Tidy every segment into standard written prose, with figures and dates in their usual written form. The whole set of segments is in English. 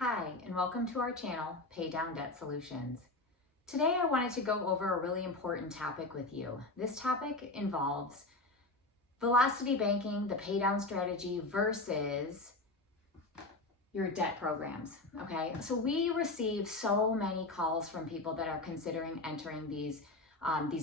Hi, and welcome to our channel, Pay Down Debt Solutions. Today I wanted to go over a really important topic with you. This topic involves velocity banking, the pay down strategy versus your debt programs, okay? So we receive so many calls from people that are considering entering these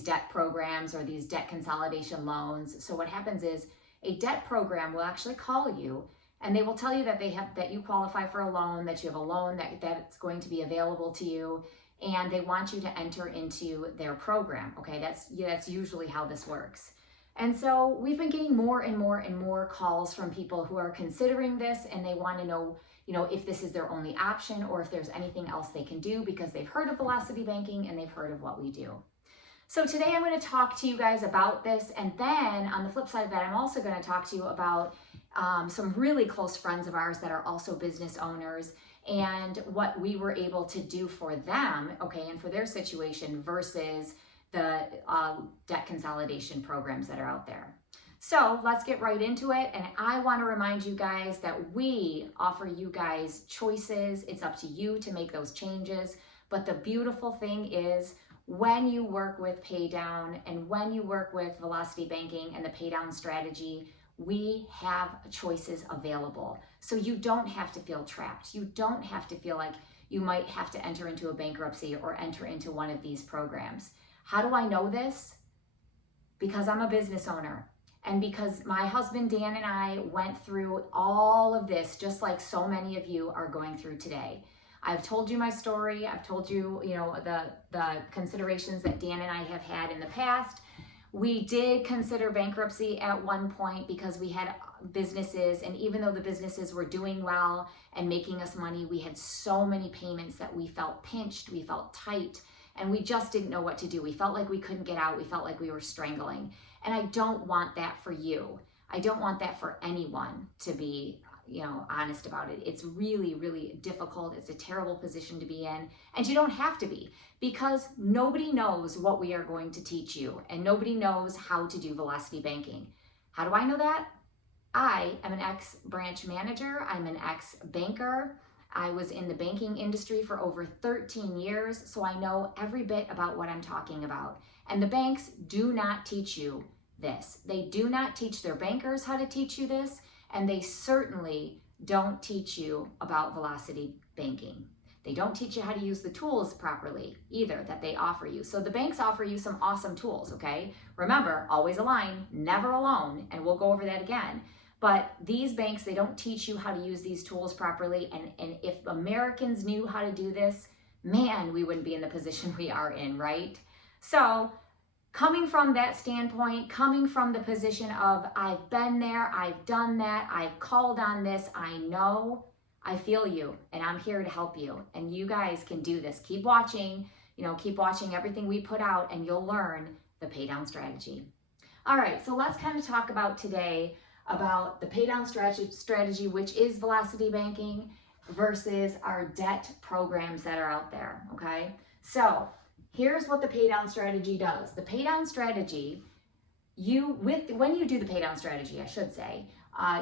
debt programs or these debt consolidation loans. So what happens is a debt program will actually call you and they will tell you that that you qualify for a loan, that you have a loan that's going to be available to you, and they want you to enter into their program. Okay, that's usually how this works. And so we've been getting more and more and more calls from people who are considering this, and they want to know, if this is their only option or if there's anything else they can do because they've heard of velocity banking and they've heard of what we do. So today I'm going to talk to you guys about this, and then on the flip side of that, I'm also going to talk to you about some really close friends of ours that are also business owners and what we were able to do for them, okay, and for their situation versus the debt consolidation programs that are out there. So let's get right into it. And I want to remind you guys that we offer you guys choices. It's up to you to make those changes. But the beautiful thing is, when you work with Paydown and when you work with Velocity Banking and the Paydown strategy, we have choices available. So you don't have to feel trapped. You don't have to feel like you might have to enter into a bankruptcy or enter into one of these programs. How do I know this? Because I'm a business owner. And because my husband Dan and I went through all of this, just like so many of you are going through today. I've told you my story. I've told you, the considerations that Dan and I have had in the past. We did consider bankruptcy at one point because we had businesses, and even though the businesses were doing well and making us money, we had so many payments that we felt pinched, we felt tight, and we just didn't know what to do. We felt like we couldn't get out. We felt like we were strangling. And I don't want that for you. I don't want that for anyone, to be honest about it. It's really, really difficult. It's a terrible position to be in. And you don't have to be, because nobody knows what we are going to teach you, and nobody knows how to do velocity banking. How do I know that? I am an ex-branch manager. I'm an ex-banker. I was in the banking industry for over 13 years, so I know every bit about what I'm talking about. And the banks do not teach you this. They do not teach their bankers how to teach you this. And they certainly don't teach you about velocity banking. They don't teach you how to use the tools properly either that they offer you. So the banks offer you some awesome tools, okay? Remember, always align, never alone, and we'll go over that again. But these banks, they don't teach you how to use these tools properly. And if Americans knew how to do this, man, we wouldn't be in the position we are in, right? So coming from that standpoint, coming from the position of I've been there, I've done that, I've called on this, I know, I feel you, and I'm here to help you. And you guys can do this. Keep watching, keep watching everything we put out, and you'll learn the pay down strategy. All right, so let's kind of talk about today about the pay down strategy, which is velocity banking, versus our debt programs that are out there, okay? So here's what the pay down strategy does. The pay down strategy, when you do the pay down strategy, I should say,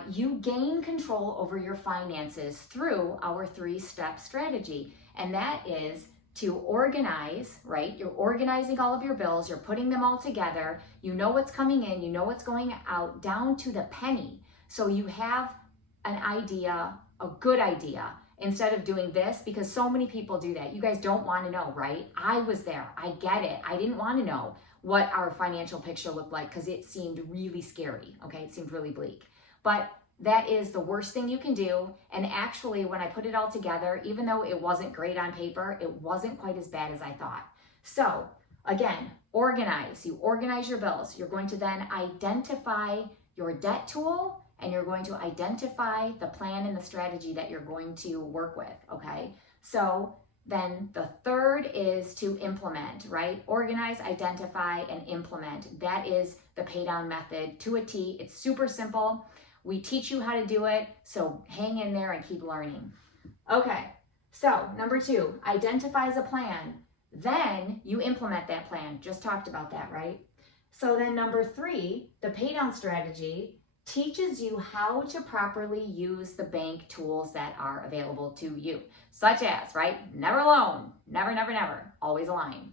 you gain control over your finances through our 3-step strategy. And that is to organize, right? You're organizing all of your bills, you're putting them all together, you know what's coming in, you know what's going out, down to the penny. So you have an idea, a good idea, instead of doing this, because so many people do that. You guys don't want to know, right? I was there. I get it. I didn't want to know what our financial picture looked like because it seemed really scary, okay? It seemed really bleak. But that is the worst thing you can do. And actually, when I put it all together, even though it wasn't great on paper, it wasn't quite as bad as I thought. So again, organize. You organize your bills. You're going to then identify your debt tool, and you're going to identify the plan and the strategy that you're going to work with, okay? So then the third is to implement, right? Organize, identify, and implement. That is the pay down method to a T. It's super simple. We teach you how to do it, so hang in there and keep learning. Okay, so number 2, identifies a plan. Then you implement that plan. Just talked about that, right? So then number 3, the pay down strategy, teaches you how to properly use the bank tools that are available to you, such as, right, never loan, never, never, never, always a line.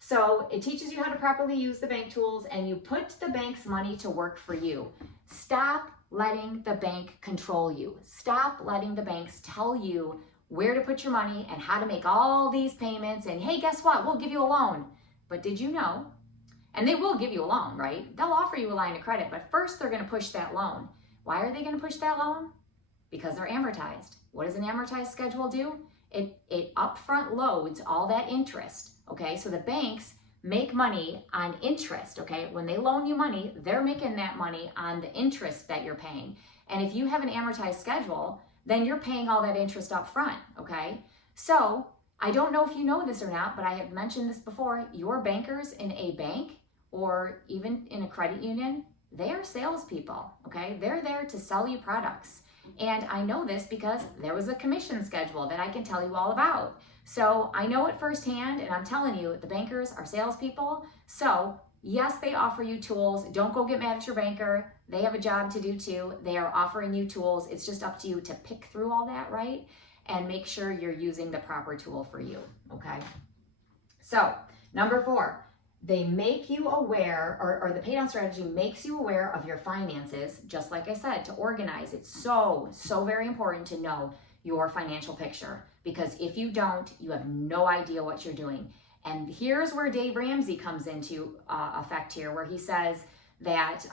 So it teaches you how to properly use the bank tools, and you put the bank's money to work for you. Stop letting the bank control you. Stop letting the banks tell you where to put your money and how to make all these payments, and hey, guess what, we'll give you a loan. But did you know, and they will give you a loan, right? They'll offer you a line of credit, but first they're going to push that loan. Why are they going to push that loan? Because they're amortized. What does an amortized schedule do? It upfront loads all that interest, okay? So the banks make money on interest, okay? When they loan you money, they're making that money on the interest that you're paying. And if you have an amortized schedule, then you're paying all that interest up front, okay? So I don't know if you know this or not, but I have mentioned this before. Your bankers in a bank or even in a credit union, they are salespeople, okay? They're there to sell you products. And I know this because there was a commission schedule that I can tell you all about. So I know it firsthand, and I'm telling you, the bankers are salespeople. So yes, they offer you tools. Don't go get mad at your banker. They have a job to do too. They are offering you tools. It's just up to you to pick through all that, right? And make sure you're using the proper tool for you, okay? So number 4, they make you aware, or the pay down strategy makes you aware of your finances, just like I said, to organize. It's so very important to know your financial picture, because if you don't, you have no idea what you're doing. And here's where Dave Ramsey comes into effect here, where he says that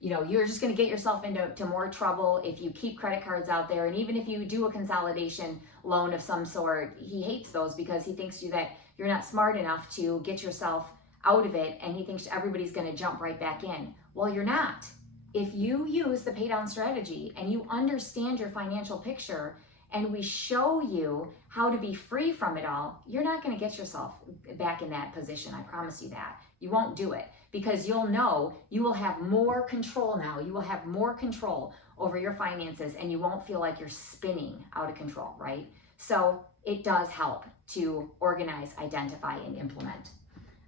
you're just going to get yourself into more trouble if you keep credit cards out there. And even if you do a consolidation loan of some sort, he hates those because he thinks that you're not smart enough to get yourself out of it, and he thinks everybody's going to jump right back in. Well, you're not. If you use the pay down strategy and you understand your financial picture, and we show you how to be free from it all, you're not going to get yourself back in that position. I promise you that. You won't do it, because you'll know you will have more control now. You will have more control over your finances, and you won't feel like you're spinning out of control, right? So it does help to organize, identify, and implement.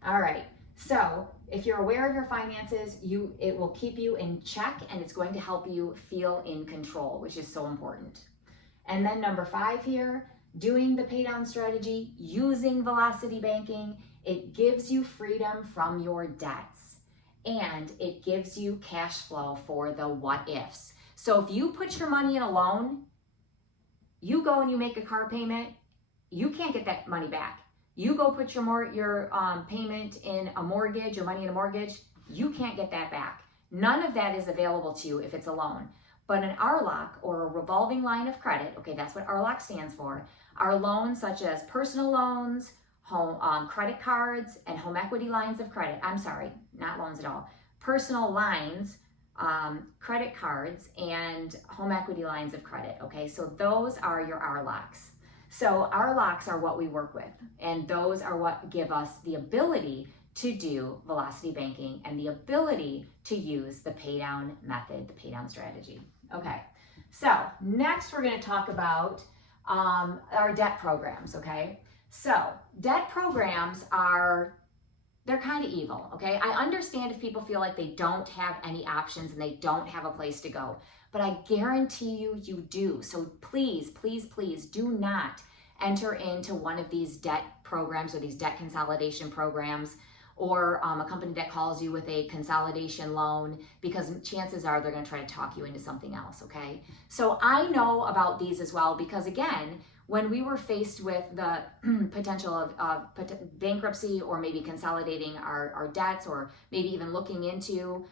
All right, so if you're aware of your finances, it will keep you in check, and it's going to help you feel in control, which is so important. And then number 5 here, doing the pay down strategy, using velocity banking, it gives you freedom from your debts, and it gives you cash flow for the what ifs. So if you put your money in a loan, you go and you make a car payment, you can't get that money back. You go put your payment in a mortgage, your money in a mortgage, you can't get that back. None of that is available to you if it's a loan. But an RLOC, or a revolving line of credit, okay, that's what RLOC stands for, are loans such as personal loans, home credit cards, and home equity lines of credit. I'm sorry, not loans at all. Personal lines, credit cards, and home equity lines of credit, okay? So those are your RLOCs. So RLOCs are what we work with, and those are what give us the ability to do velocity banking and the ability to use the pay down method, the pay down strategy. Okay, so next we're going to talk about our debt programs, okay? So debt programs they're kind of evil, okay? I understand if people feel like they don't have any options and they don't have a place to go, but I guarantee you do. So please, please, please do not enter into one of these debt programs or these debt consolidation programs, or a company that calls you with a consolidation loan, because chances are they're going to try to talk you into something else, okay? So I know about these as well, because again, when we were faced with the potential of bankruptcy, or maybe consolidating our debts, or maybe even looking into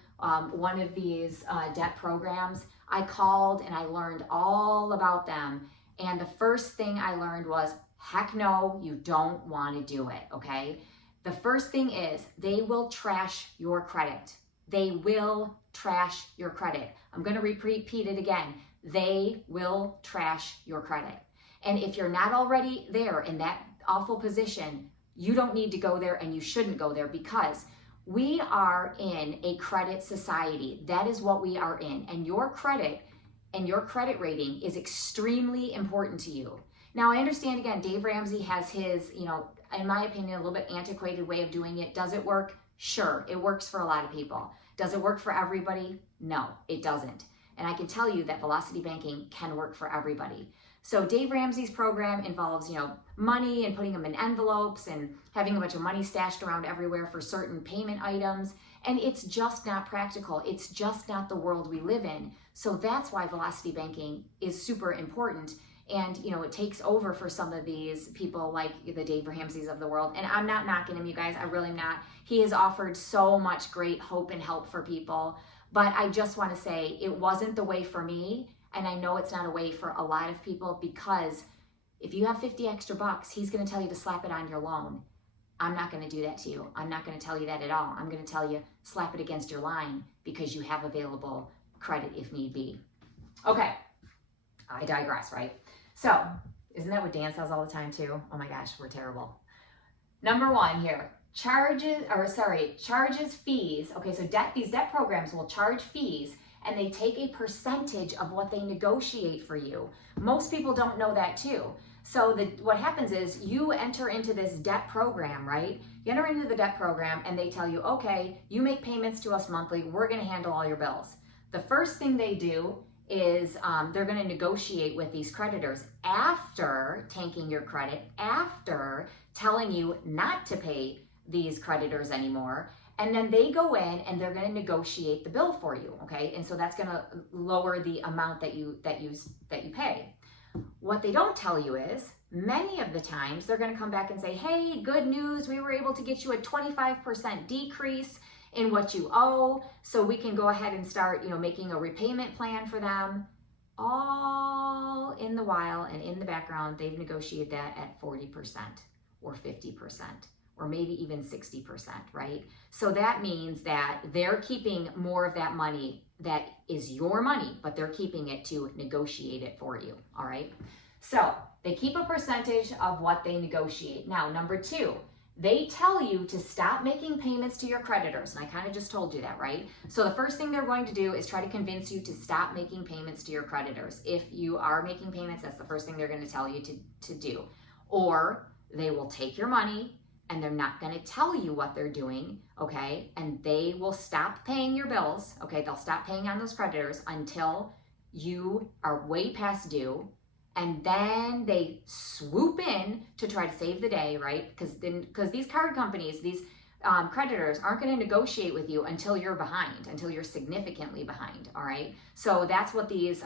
one of these debt programs, I called and I learned all about them. And the first thing I learned was, heck no, you don't want to do it, okay? The first thing is, they will trash your credit. They will trash your credit. I'm going to repeat it again. They will trash your credit. And if you're not already there in that awful position, you don't need to go there, and you shouldn't go there, because we are in a credit society. That is what we are in. And your credit and your credit rating is extremely important to you. Now, I understand, again, Dave Ramsey has his, in my opinion, a little bit antiquated way of doing it. Does it work? Sure, it works for a lot of people. Does it work for everybody? No, it doesn't. And I can tell you that Velocity Banking can work for everybody. So Dave Ramsey's program involves, money and putting them in envelopes and having a bunch of money stashed around everywhere for certain payment items. And it's just not practical. It's just not the world we live in. So that's why Velocity Banking is super important. And, it takes over for some of these people like the Dave Ramseys of the world. And I'm not knocking him, you guys. I really am not. He has offered so much great hope and help for people. But I just want to say it wasn't the way for me. And I know it's not a way for a lot of people, because if you have 50 extra bucks, he's going to tell you to slap it on your loan. I'm not going to do that to you. I'm not going to tell you that at all. I'm going to tell you, slap it against your line because you have available credit if need be. Okay, I digress, right? So, isn't that what Dan says all the time too? Oh my gosh, we're terrible. Number one here, charges, fees. Okay, so these debt programs will charge fees, and they take a percentage of what they negotiate for you. Most people don't know that too. So what happens is you enter into this debt program, right? You enter into the debt program and they tell you, okay, you make payments to us monthly, we're gonna handle all your bills. The first thing they do is they're gonna negotiate with these creditors after tanking your credit, after telling you not to pay these creditors anymore. And then they go in and they're going to negotiate the bill for you, okay? And so that's going to lower the amount that you pay. What they don't tell you is many of the times they're going to come back and say, "Hey, good news, we were able to get you a 25% decrease in what you owe, so we can go ahead and start, making a repayment plan for them." All in the while and in the background, they've negotiated that at 40% or 50%. Or maybe even 60%, right? So that means that they're keeping more of that money that is your money, but they're keeping it to negotiate it for you, all right? So they keep a percentage of what they negotiate. Now, number two, they tell you to stop making payments to your creditors. And I kind of just told you that, right? So the first thing they're going to do is try to convince you to stop making payments to your creditors. If you are making payments, that's the first thing they're going to tell you to do. Or they will take your money and they're not going to tell you what they're doing, okay? And they will stop paying your bills, okay? They'll stop paying on those creditors until you are way past due. And then they swoop in to try to save the day, right? Because these card companies, these creditors aren't going to negotiate with you until you're behind, until you're significantly behind, all right? So that's what these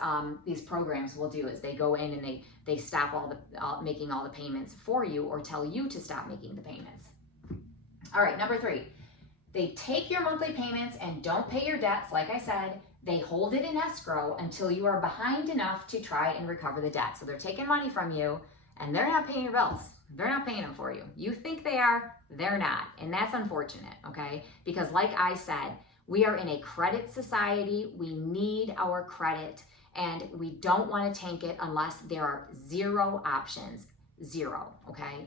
programs will do, is they go in and they stop making all the payments for you, or tell you to stop making the payments. All right, number three, they take your monthly payments and don't pay your debts. Like I said, they hold it in escrow until you are behind enough to try and recover the debt. So they're taking money from you and they're not paying your bills. They're not paying them for you. You think they are, they're not. And that's unfortunate, okay? Because like I said, we are in a credit society. We need our credit, and we don't want to tank it unless there are zero options. Zero, okay?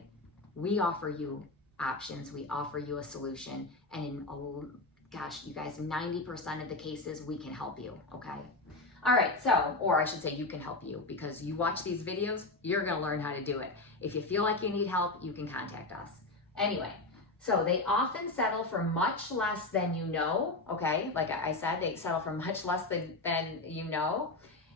We offer you options. We offer you a solution. And in, gosh, you guys, 90% of the cases, we can help you, okay? All right, so, or I should say you can help you, because you watch these videos, you're gonna learn how to do it. If you feel like you need help, you can contact us. Anyway, so they often settle for much less than you know, okay? Like I said, they settle for much less than you know,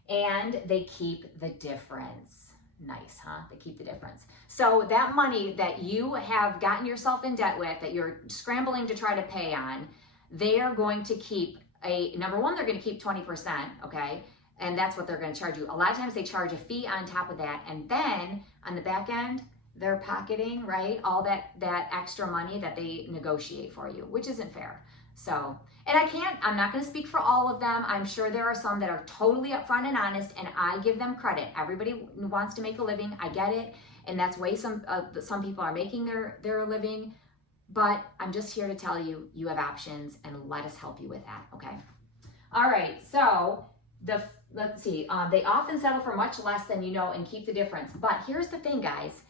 and they keep the difference. Nice, huh? They keep the difference. So that money that you have gotten yourself in debt with, that you're scrambling to try to pay on, they are going to keep number one, they're going to keep 20%, okay? And that's what they're going to charge you. A lot of times they charge a fee on top of that. And then on the back end, they're pocketing, right, all that extra money that they negotiate for you, which isn't fair. So, and I'm not going to speak for all of them. I'm sure there are some that are totally upfront and honest, and I give them credit. Everybody wants to make a living. I get it. And that's way some people are making their living. But I'm just here to tell you, you have options, and let us help you with that, okay? All right, so let's see. They often settle for much less than you know and keep the difference. But here's the thing, guys.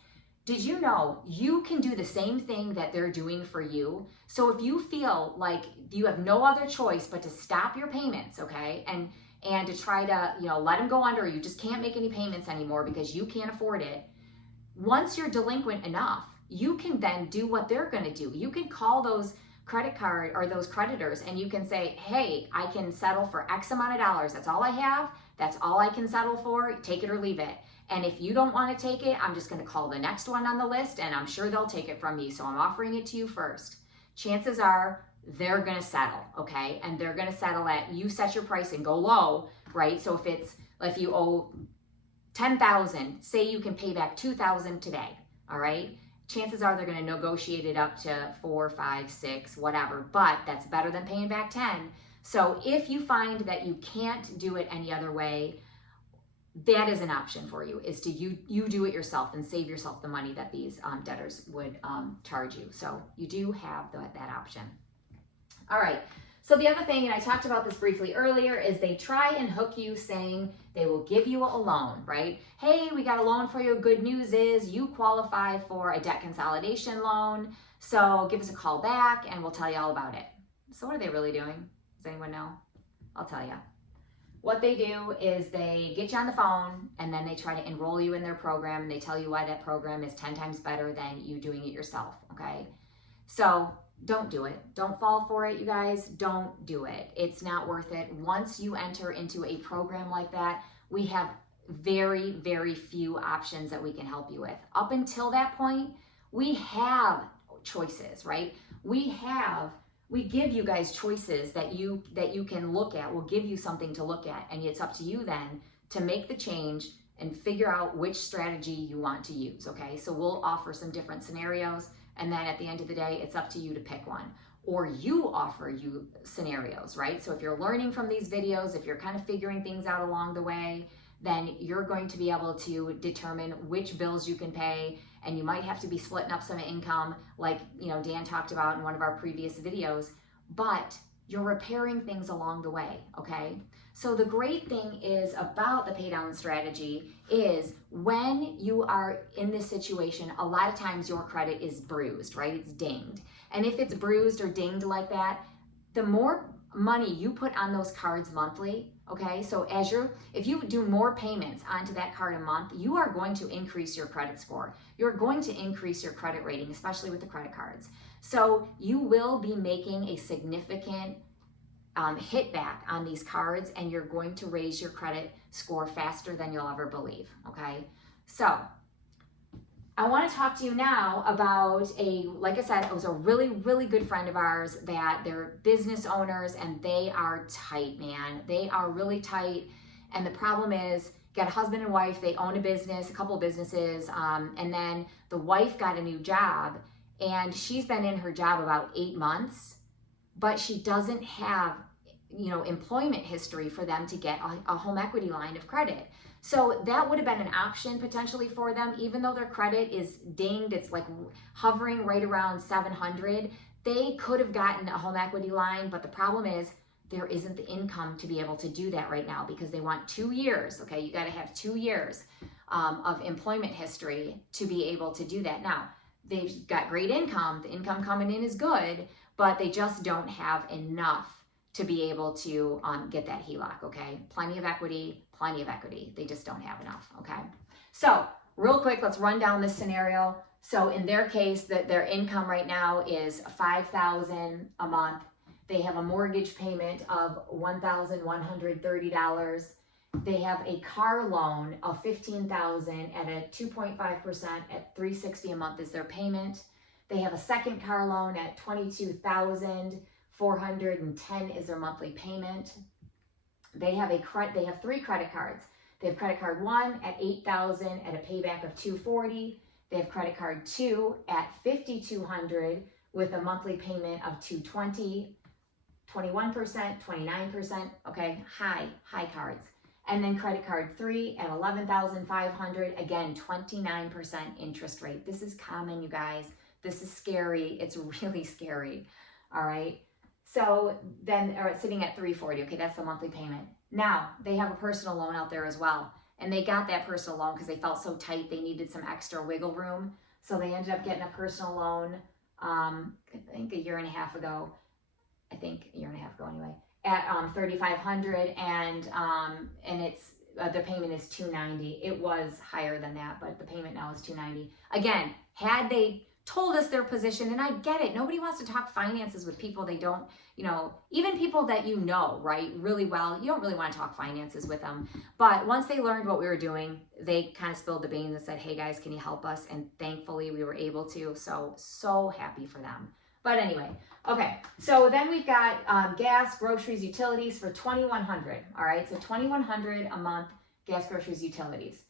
Did you know you can do the same thing that they're doing for you? So if you feel like you have no other choice but to stop your payments, okay, and to try to, let them go under, or you just can't make any payments anymore because you can't afford it, once you're delinquent enough, you can then do what they're going to do. You can call those credit card or those creditors, and you can say, hey, I can settle for X amount of dollars. That's all I have. That's all I can settle for. Take it or leave it. And if you don't want to take it, I'm just going to call the next one on the list, and I'm sure they'll take it from me. So I'm offering it to you first. Chances are they're going to settle, okay? And they're going to settle at, you set your price and go low, right? So if you owe $10,000, say you can pay back $2,000 today, all right? Chances are they're going to negotiate it up to 4, 5, 6, whatever, but that's better than paying back 10. So if you find that you can't do it any other way, that is an option for you, is to you do it yourself and save yourself the money that these debtors would charge you. So you do have that option. All right. So the other thing, and I talked about this briefly earlier, is they try and hook you saying they will give you a loan, right? Hey, we got a loan for you. Good news is you qualify for a debt consolidation loan. So give us a call back and we'll tell you all about it. So what are they really doing? Does anyone know? I'll tell you. What they do is they get you on the phone and then they try to enroll you in their program, and they tell you why that program is 10 times better than you doing it yourself, okay? So don't do it. Don't fall for it, you guys. Don't do it. It's not worth it. Once you enter into a program like that, we have very, very few options that we can help you with. Up until that point, we have choices, right? We give you guys choices that you can look at. We'll give you something to look at, and it's up to you then to make the change and figure out which strategy you want to use, okay? So we'll offer some different scenarios, and then at the end of the day, it's up to you to pick one. Or you offer you scenarios, right? So if you're learning from these videos, if you're kind of figuring things out along the way, then you're going to be able to determine which bills you can pay, and you might have to be splitting up some income like, Dan talked about in one of our previous videos, but you're repairing things along the way, okay? So the great thing is about the pay down strategy is when you are in this situation, a lot of times your credit is bruised, right? It's dinged. And if it's bruised or dinged like that, the more money you put on those cards monthly, okay? So if you do more payments onto that card a month, you are going to increase your credit score. You're going to increase your credit rating, especially with the credit cards. So you will be making a significant hit back on these cards, and you're going to raise your credit score faster than you'll ever believe, okay? So I want to talk to you now about like I said, it was a really, really good friend of ours that they're business owners, and they are tight, man. They are really tight. And the problem is, got a husband and wife, they own a business, a couple of businesses, and then the wife got a new job, and she's been in her job about 8 months, but she doesn't have, employment history for them to get a home equity line of credit. So that would have been an option potentially for them, even though their credit is dinged, it's like hovering right around 700. They could have gotten a home equity line, but the problem is there isn't the income to be able to do that right now because they want 2 years, okay? You got to have 2 years of employment history to be able to do that. Now, they've got great income, the income coming in is good, but they just don't have enough to be able to get that HELOC, okay? Plenty of equity. They just don't have enough, okay? So real quick, let's run down this scenario. So in their case, their income right now is $5,000 a month. They have a mortgage payment of $1,130. They have a car loan of $15,000 at a 2.5% at $360 a month is their payment. They have a second car loan at $22,410 is their monthly payment. They have 3 credit cards. They have credit card 1 at $8,000 at a payback of $240. They have credit card 2 at $5,200 with a monthly payment of $220, 21%, 29%, okay, high cards. And then credit card 3 at $11,500, again, 29% interest rate. This is common, you guys. This is scary. It's really scary, all right? So then, or sitting at $340, okay, that's the monthly payment. Now, they have a personal loan out there as well. And they got that personal loan because they felt so tight, they needed some extra wiggle room. So they ended up getting a personal loan, I think a year and a half ago anyway, at $3,500, and it's the payment is $290. It was higher than that, but the payment now is $290. Again, had they told us their position. And I get it. Nobody wants to talk finances with people they don't, even people that you know, right, really well. You don't really want to talk finances with them. But once they learned what we were doing, they kind of spilled the beans and said, hey guys, can you help us? And thankfully we were able to. So happy for them. But anyway, okay, so then we've got gas, groceries, utilities for $2,100. All right, so $2,100 a month, gas, groceries, utilities.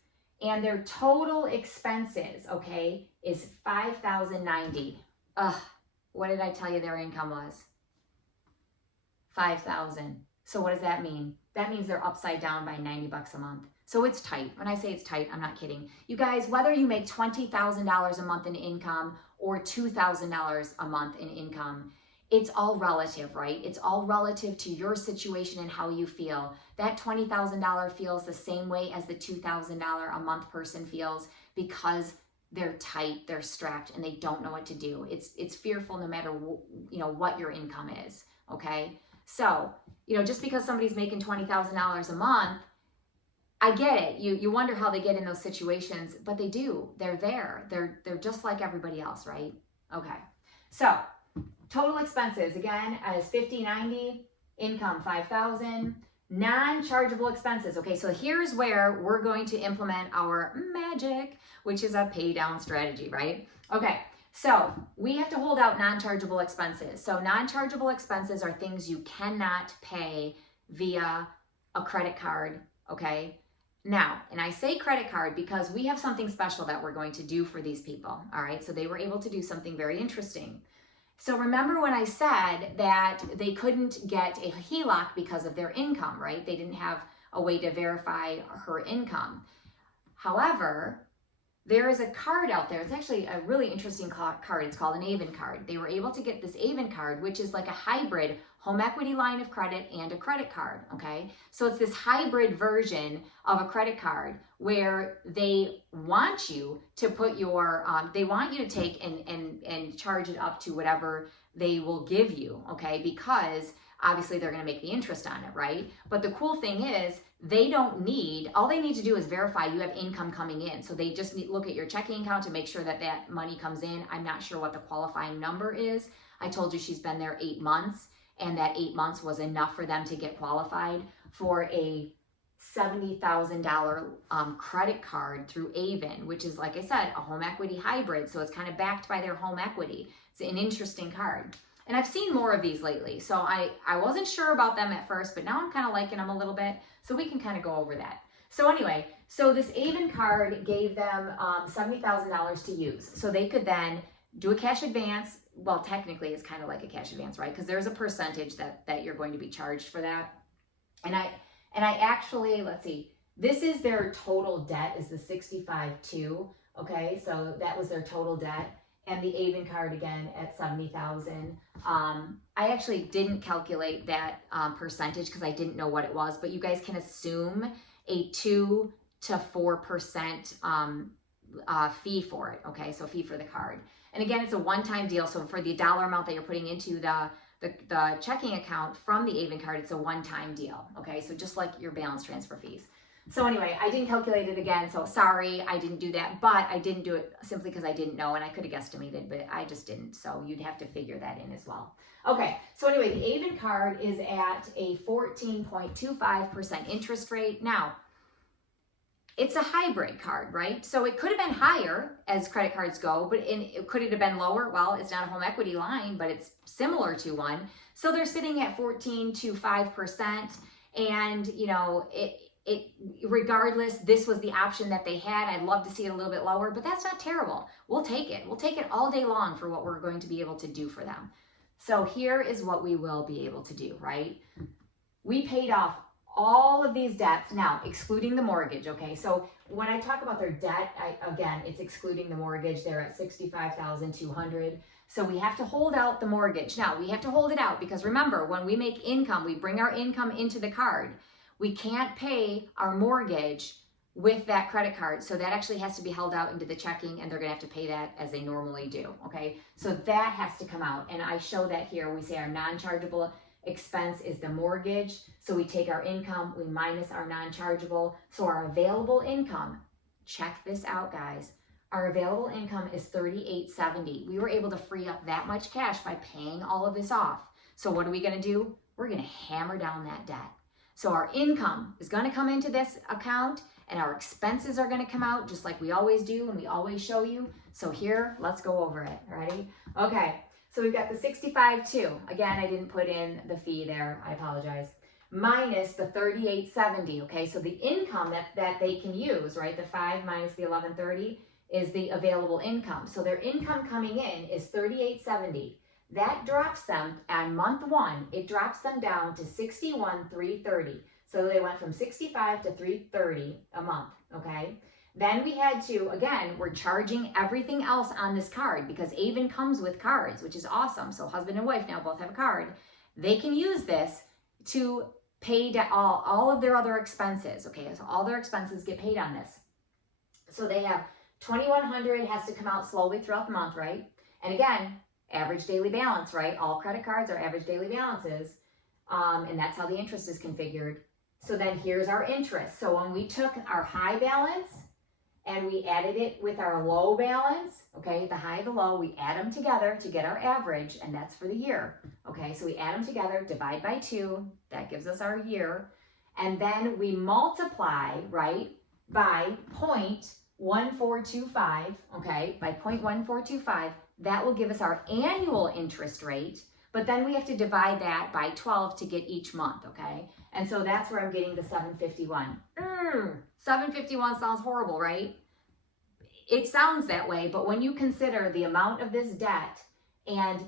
And their total expenses, okay, is $5,090. What did I tell you their income was? $5,000. So what does that mean? That means they're upside down by $90 a month. So it's tight. When I say it's tight, I'm not kidding. You guys, whether you make $20,000 a month in income or $2,000 a month in income, it's all relative, right? It's all relative to your situation and how you feel. That $20,000 feels the same way as the $2,000 a month person feels because they're tight, they're strapped, and they don't know what to do. It's fearful no matter what your income is, okay? So, just because somebody's making $20,000 a month, I get it. You wonder how they get in those situations, but they do. They're there. They're just like everybody else, right? Okay. So, total expenses again is $50,090, income $5,000, non-chargeable expenses. Okay, so here's where we're going to implement our magic, which is a pay down strategy, right? Okay. So we have to hold out non-chargeable expenses. So non-chargeable expenses are things you cannot pay via a credit card, okay? Now, and I say credit card because we have something special that we're going to do for these people, all right? So they were able to do something very interesting. So remember when I said that they couldn't get a HELOC because of their income, right? They didn't have a way to verify her income. However, there is a card out there. It's actually a really interesting card. It's called an Avon card. They were able to get this Avon card, which is like a hybrid home equity line of credit and a credit card, okay? So it's this hybrid version of a credit card where they want you to put your, they want you to take and charge it up to whatever they will give you, okay? Because obviously they're gonna make the interest on it, right? But the cool thing is, all they need to do is verify you have income coming in. So they just need look at your checking account to make sure that that money comes in. I'm not sure what the qualifying number is. I told you she's been there 8 months and that 8 months was enough for them to get qualified for a $70,000 credit card through Avon, which is, like I said, a home equity hybrid. So it's kind of backed by their home equity. It's an interesting card. And I've seen more of these lately. So I wasn't sure about them at first, but now I'm kind of liking them a little bit. So we can kind of go over that. So anyway, so this Avon card gave them $70,000 to use. So they could then do a cash advance. Well, technically it's kind of like a cash advance, right? Because there's a percentage that you're going to be charged for that. And I actually, let's see, this is their total debt is the $65,200. Okay, so that was their total debt. And the Avon card again at $70,000. I actually didn't calculate that percentage because I didn't know what it was, but you guys can assume a 2 to 4% fee for it. Okay, so fee for the card. And again, it's a one-time deal. So for the dollar amount that you're putting into the checking account from the Avon card, it's a one-time deal. Okay, so just like your balance transfer fees. So anyway, I didn't calculate it again, so sorry, I didn't do that, but I didn't do it simply because I didn't know, and I could have guesstimated, but I just didn't, so you'd have to figure that in as well. Okay, so anyway, the Avon card is at a 14.25% interest rate. Now, it's a hybrid card, right? So it could have been higher as credit cards go, but could it have been lower? Well, it's not a home equity line, but it's similar to one. So they're sitting at 14.25%, and regardless, this was the option that they had. I'd love to see it a little bit lower, but that's not terrible. We'll take it. We'll take it all day long for what we're going to be able to do for them. So here is what we will be able to do, right? We paid off all of these debts, now excluding the mortgage, okay? So when I talk about their debt, again, it's excluding the mortgage. They're at $65,200. So we have to hold out the mortgage. Now, we have to hold it out because remember, when we make income, we bring our income into the card. We can't pay our mortgage with that credit card. So that actually has to be held out into the checking, and they're gonna have to pay that as they normally do, okay? So that has to come out, and I show that here. We say our non-chargeable expense is the mortgage. So we take our income, we minus our non-chargeable. So our available income, check this out, guys. Our available income is $38.70. We were able to free up that much cash by paying all of this off. So what are we going to do? We're going to hammer down that debt. So our income is going to come into this account and our expenses are going to come out just like we always do and we always show you. So here, let's go over it. Ready? Okay. So we've got the 65.2. Again, I didn't put in the fee there. I apologize. Minus the 38.70. Okay. So the income that they can use, right? The 5 minus the 11.30 is the available income. So their income coming in is 38.70. That drops them on month 1, it drops them down to 61,330. So they went from 65 to 330 a month, okay? Then we had to, again, we're charging everything else on this card because Avon comes with cards, which is awesome. So husband and wife now both have a card. They can use this to pay all of their other expenses, okay? So all their expenses get paid on this. So they have $2,100 has to come out slowly throughout the month, right? And again, average daily balance, right? All credit cards are average daily balances. And that's how the interest is configured. So then here's our interest. So when we took our high balance and we added it with our low balance, okay, the high, the low, we add them together to get our average, and that's for the year. Okay, so we add them together, divide by 2, that gives us our year. And then we multiply, right, by 0.1425, okay, by 0.1425, that will give us our annual interest rate, but then we have to divide that by 12 to get each month, okay? And so that's where I'm getting the 751. 751 sounds horrible, right? It sounds that way, but when you consider the amount of this debt and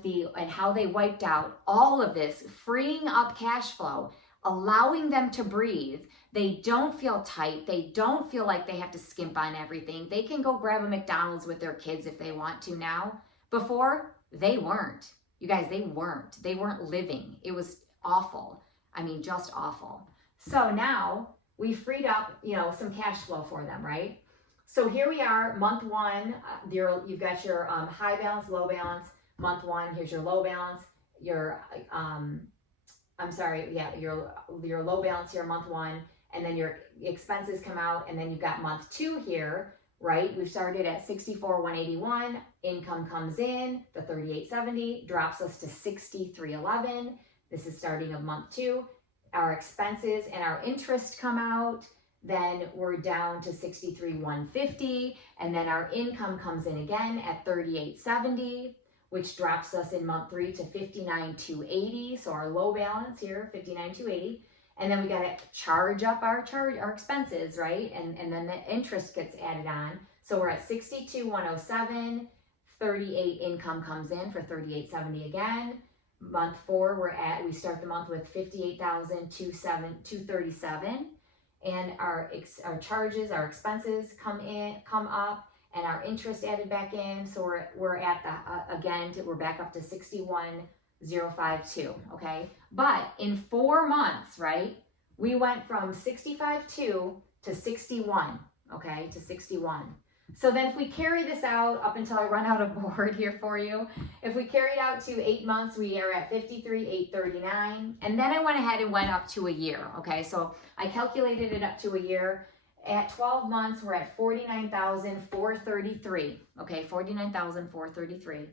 how they wiped out all of this, freeing up cash flow, allowing them to breathe, they don't feel tight. They don't feel like they have to skimp on everything. They can go grab a McDonald's with their kids if they want to now. Before, they weren't. You guys, they weren't. They weren't living. It was awful. I mean, just awful. So now we freed up, some cash flow for them, right? So here we are, month 1. You've got your high balance, low balance. Month 1, here's your low balance. Your your low balance here, month 1, and then your expenses come out, and then you've got month 2 here, right? We've started at 64,181, income comes in, the 38.70 drops us to 63.11. This is starting of month 2. Our expenses and our interest come out, then we're down to 63,150, and then our income comes in again at 38.70. which drops us in month 3 to 59,280. So our low balance here, 59,280. And then we got to charge up our expenses, right? And then the interest gets added on. So we're at 62,107. 38 income comes in for 38.70 again. Month 4, we start the month with 58,237. And our charges, our expenses come up. And our interest added back in, so we're at we're back up to 61,052, okay? But in 4 months, right, we went from 65.2 to 61, okay, to 61. So then if we carry this out up until I run out of board here for you, if we carry it out to 8 months, we are at 53,839. And then I went ahead and went up to a year, okay? So I calculated it up to a year. At 12 months, we're at 49,433, okay, 49,433.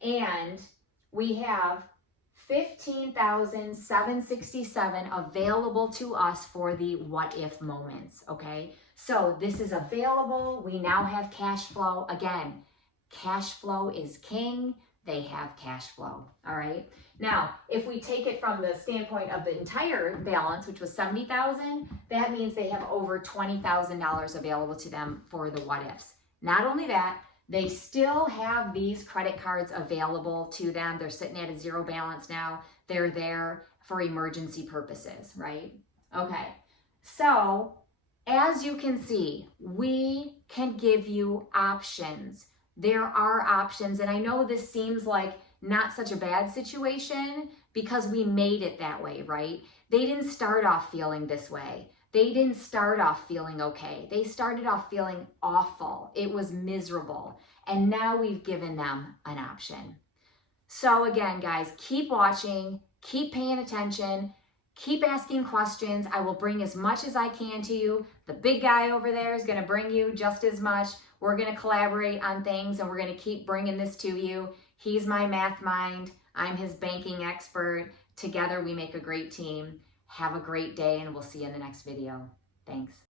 And we have 15,767 available to us for the what if moments, okay? So this is available. We now have cash flow. Again, cash flow is king. They have cash flow, all right? Now, if we take it from the standpoint of the entire balance, which was 70,000, that means they have over $20,000 available to them for the what ifs. Not only that, they still have these credit cards available to them. They're sitting at a 0 balance now. They're there for emergency purposes, right? Okay, so as you can see, we can give you options. There are options, and I know this seems like not such a bad situation because we made it that way, right? They didn't start off feeling this way. They didn't start off feeling okay. They started off feeling awful. It was miserable. And now we've given them an option. So again, guys, keep watching, keep paying attention. Keep asking questions. I will bring as much as I can to you. The big guy over there is going to bring you just as much. We're going to collaborate on things and we're going to keep bringing this to you. He's my math mind. I'm his banking expert. Together we make a great team. Have a great day and we'll see you in the next video. Thanks.